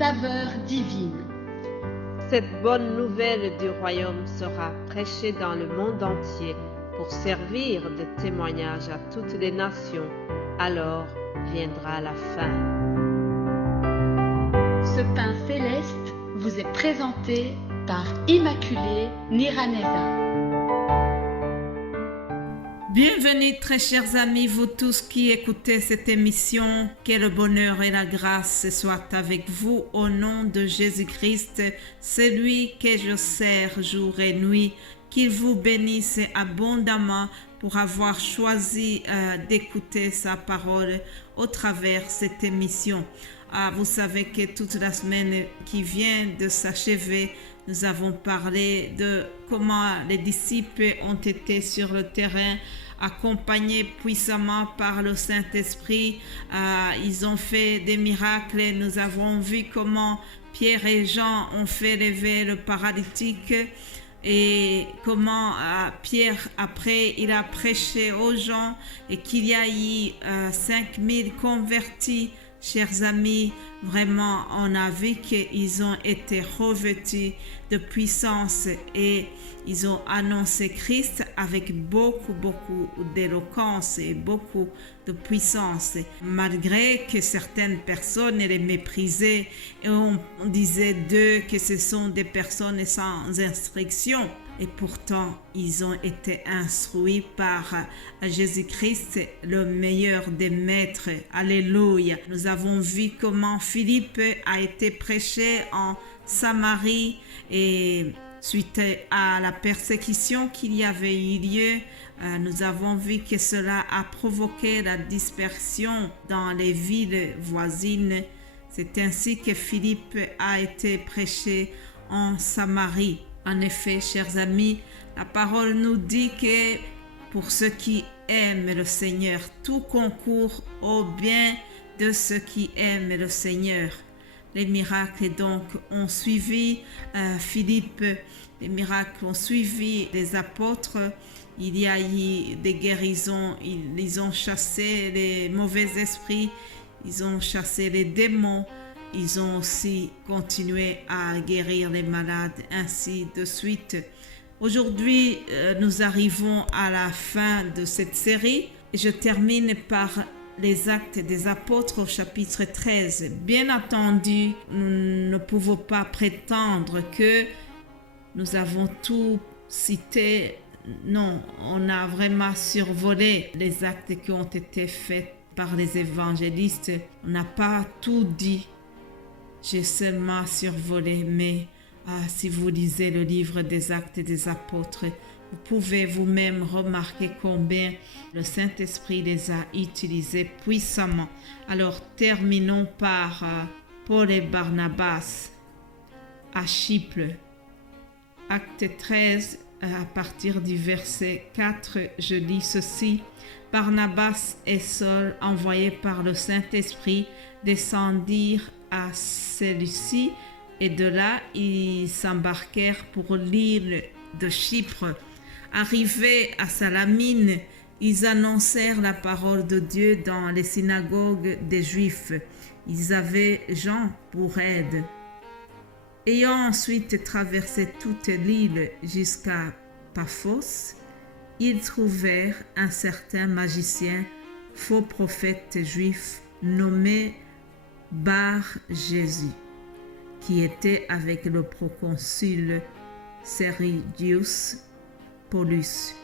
saveur divine. Cette bonne nouvelle du royaume sera prêchée dans le monde entier pour servir de témoignage à toutes les nations. Alors viendra la fin. Ce pain céleste vous est présenté par Immaculée Niraneza. Bienvenue très chers amis, vous tous qui écoutez cette émission, que le bonheur et la grâce soient avec vous au nom de Jésus-Christ, celui que je sers jour et nuit, qu'il vous bénisse abondamment pour avoir choisi d'écouter sa parole au travers cette émission. Vous savez que toute la semaine qui vient de s'achever, nous avons parlé de comment les disciples ont été sur le terrain, accompagnés puissamment par le Saint-Esprit. Ils ont fait des miracles. Nous avons vu comment Pierre et Jean ont fait lever le paralytique et comment Pierre, après, il a prêché aux gens et qu'il y a eu 5000 convertis. Chers amis, vraiment, on a vu qu'ils ont été revêtus de puissance et ils ont annoncé Christ avec beaucoup d'éloquence et beaucoup de puissance. Malgré que certaines personnes les méprisaient et on disait d'eux que ce sont des personnes sans instruction. Et pourtant, ils ont été instruits par Jésus-Christ, le meilleur des maîtres. Alléluia. Nous avons vu comment Philippe a été prêché en Samarie et suite à la persécution qu'il y avait eu lieu, nous avons vu que cela a provoqué la dispersion dans les villes voisines. C'est ainsi que Philippe a été prêché en Samarie. En effet, chers amis, la parole nous dit que pour ceux qui aiment le Seigneur, tout concourt au bien de ceux qui aiment le Seigneur. Les miracles donc ont suivi Philippe, les miracles ont suivi les apôtres. Il y a eu des guérisons, ils ont chassé les mauvais esprits, ils ont chassé les démons. Ils ont aussi continué à guérir les malades, ainsi de suite. Aujourd'hui, nous arrivons à la fin de cette série et je termine par les Actes des Apôtres au chapitre 13. Bien entendu, nous ne pouvons pas prétendre que nous avons tout cité. Non, on a vraiment survolé les actes qui ont été faits par les évangélistes. On n'a pas tout dit. J'ai seulement survolé, mais si vous lisez le livre des Actes des Apôtres, vous pouvez vous-même remarquer combien le Saint-Esprit les a utilisés puissamment. Alors terminons par Paul et Barnabas à Chypre. Acte 13, à partir du verset 4, je lis ceci. Barnabas et Saul, envoyés par le Saint-Esprit, descendirent à Séleucie et de là ils s'embarquèrent pour l'île de Chypre. Arrivés à Salamine, ils annoncèrent la parole de Dieu dans les synagogues des Juifs. Ils avaient Jean pour aide. Ayant ensuite traversé toute l'île jusqu'à Paphos, ils trouvèrent un certain magicien, faux prophète juif, nommé Bar-Jésus, qui était avec le proconsul Sergius Paulus,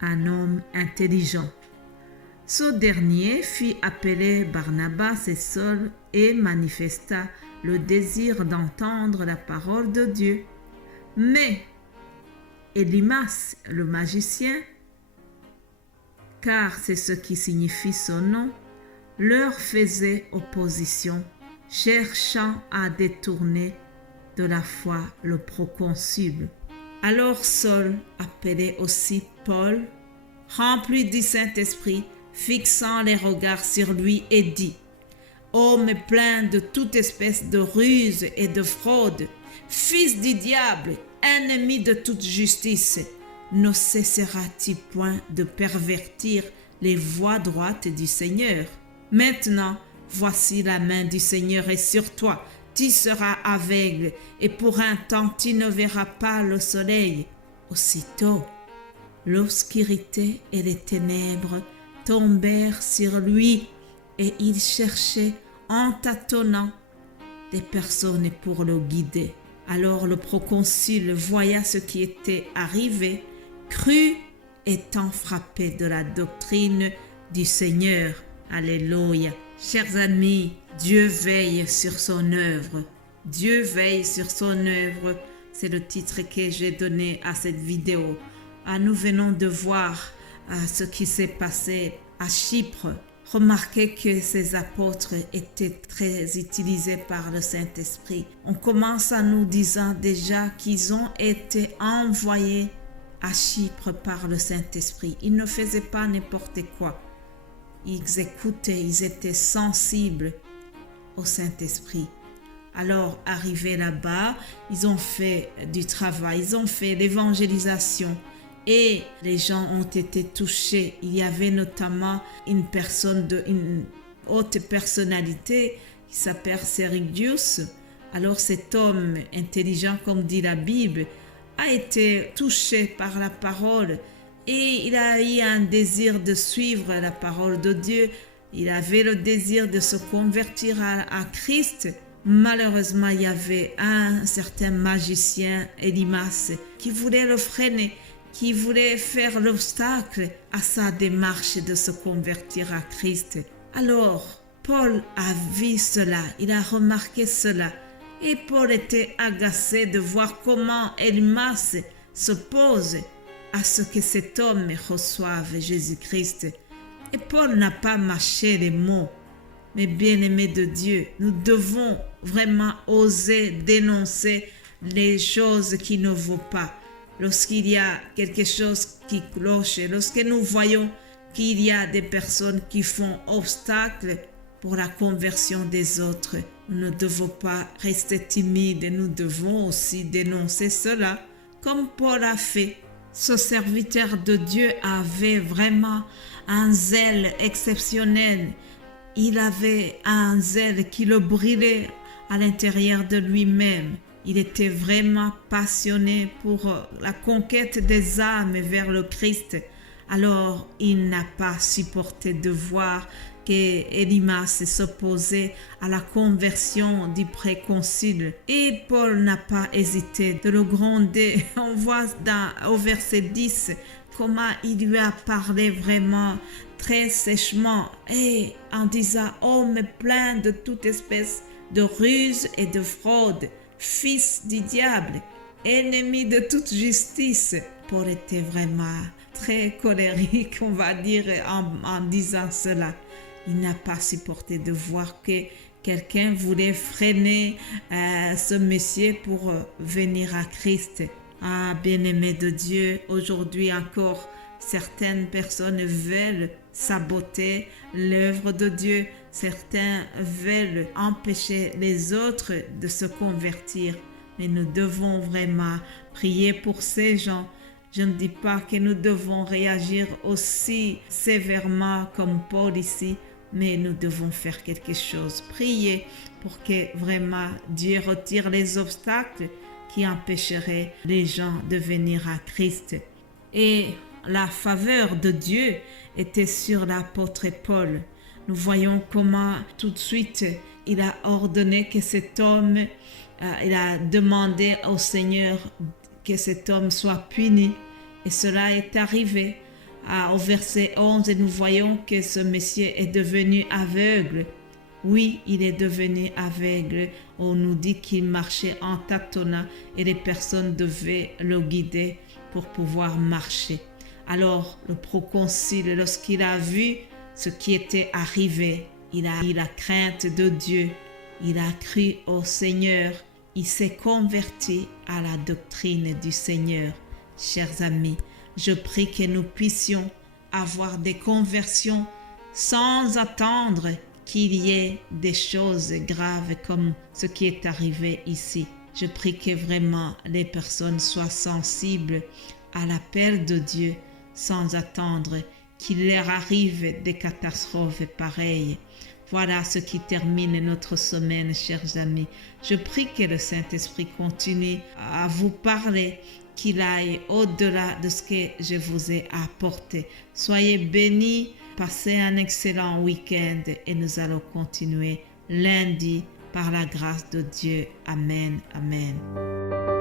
un homme intelligent. Ce dernier fit appeler Barnabas et Saul et manifesta le désir d'entendre la parole de Dieu. Mais Élymas, le magicien, car c'est ce qui signifie son nom, leur faisait opposition, cherchant à détourner de la foi le proconsul. Alors Saul, appelé aussi Paul, rempli du Saint-Esprit, fixant les regards sur lui et dit: Homme plein de toute espèce de ruse et de fraude, fils du diable, ennemi de toute justice, ne cessera-t-il point de pervertir les voies droites du Seigneur? Maintenant, voici la main du Seigneur est sur toi. tu seras aveugle et pour un temps tu ne verras pas le soleil. Aussitôt, l'obscurité et les ténèbres tombèrent sur lui et il cherchait en tâtonnant des personnes pour le guider. Alors le proconsul voya ce qui était arrivé, crut étant frappé de la doctrine du Seigneur. Alléluia. Chers amis, Dieu veille sur son œuvre. Dieu veille sur son œuvre. C'est le titre que j'ai donné à cette vidéo. Nous venons de voir ce qui s'est passé à Chypre. Remarquez que ces apôtres étaient très utilisés par le Saint-Esprit. On commence en nous disant déjà qu'ils ont été envoyés à Chypre par le Saint-Esprit. Ils ne faisaient pas n'importe quoi. Ils écoutaient, ils étaient sensibles au Saint-Esprit. Alors, arrivés là-bas, ils ont fait du travail, ils ont fait l'évangélisation. Et les gens ont été touchés. Il y avait notamment une haute personnalité qui s'appelle Sergius. Alors cet homme intelligent, comme dit la Bible, a été touché par la parole et il a eu un désir de suivre la parole de Dieu. Il avait le désir de se convertir à Christ. Malheureusement, il y avait un certain magicien, Élymas, qui voulait le freiner, qui voulait faire l'obstacle à sa démarche de se convertir à Christ. Alors, Paul a vu cela, il a remarqué cela. Et Paul était agacé de voir comment Élymas s'oppose à ce que cet homme reçoive Jésus-Christ. Et Paul n'a pas mâché les mots. Mais bien-aimés de Dieu, nous devons vraiment oser dénoncer les choses qui ne vont pas. Lorsqu'il y a quelque chose qui cloche, lorsque nous voyons qu'il y a des personnes qui font obstacle pour la conversion des autres, nous ne devons pas rester timides, nous devons aussi dénoncer cela, comme Paul a fait. Ce serviteur de Dieu avait vraiment un zèle exceptionnel. Il avait un zèle qui le brûlait à l'intérieur de lui-même. Il était vraiment passionné pour la conquête des âmes vers le Christ. Alors, il n'a pas supporté de voir qu'Élymas s'opposait à la conversion du préconsul. Et Paul n'a pas hésité de le gronder. On voit au verset 10 comment il lui a parlé vraiment très sèchement et en disant « Homme plein de toute espèce de ruse et de fraude, fils du diable, ennemi de toute justice. » Paul était vraiment très colérique, on va dire, en disant cela. Il n'a pas supporté de voir que quelqu'un voulait freiner ce monsieur pour venir à Christ. Ah, bien-aimé de Dieu, aujourd'hui encore, certaines personnes veulent saboter l'œuvre de Dieu. Certains veulent empêcher les autres de se convertir. Mais nous devons vraiment prier pour ces gens. Je ne dis pas que nous devons réagir aussi sévèrement comme Paul ici, mais nous devons faire quelque chose. Prier pour que vraiment Dieu retire les obstacles qui empêcheraient les gens de venir à Christ. Et la faveur de Dieu était sur l'apôtre Paul. Nous voyons comment tout de suite il a ordonné que cet homme, il a demandé au Seigneur que cet homme soit puni. Et cela est arrivé. Au verset 11, nous voyons que ce monsieur est devenu aveugle. Oui, il est devenu aveugle. On nous dit qu'il marchait en tâtonnant et les personnes devaient le guider pour pouvoir marcher. Alors, le proconsul, lorsqu'il a vu ce qui était arrivé, il a eu la crainte de Dieu. Il a cru au Seigneur. Il s'est converti à la doctrine du Seigneur. Chers amis, je prie que nous puissions avoir des conversions sans attendre qu'il y ait des choses graves comme ce qui est arrivé ici. Je prie que vraiment les personnes soient sensibles à l'appel de Dieu sans attendre qu'il leur arrive des catastrophes pareilles. Voilà ce qui termine notre semaine, chers amis. Je prie que le Saint-Esprit continue à vous parler, qu'il aille au-delà de ce que je vous ai apporté. Soyez bénis, passez un excellent week-end et nous allons continuer lundi par la grâce de Dieu. Amen. Amen.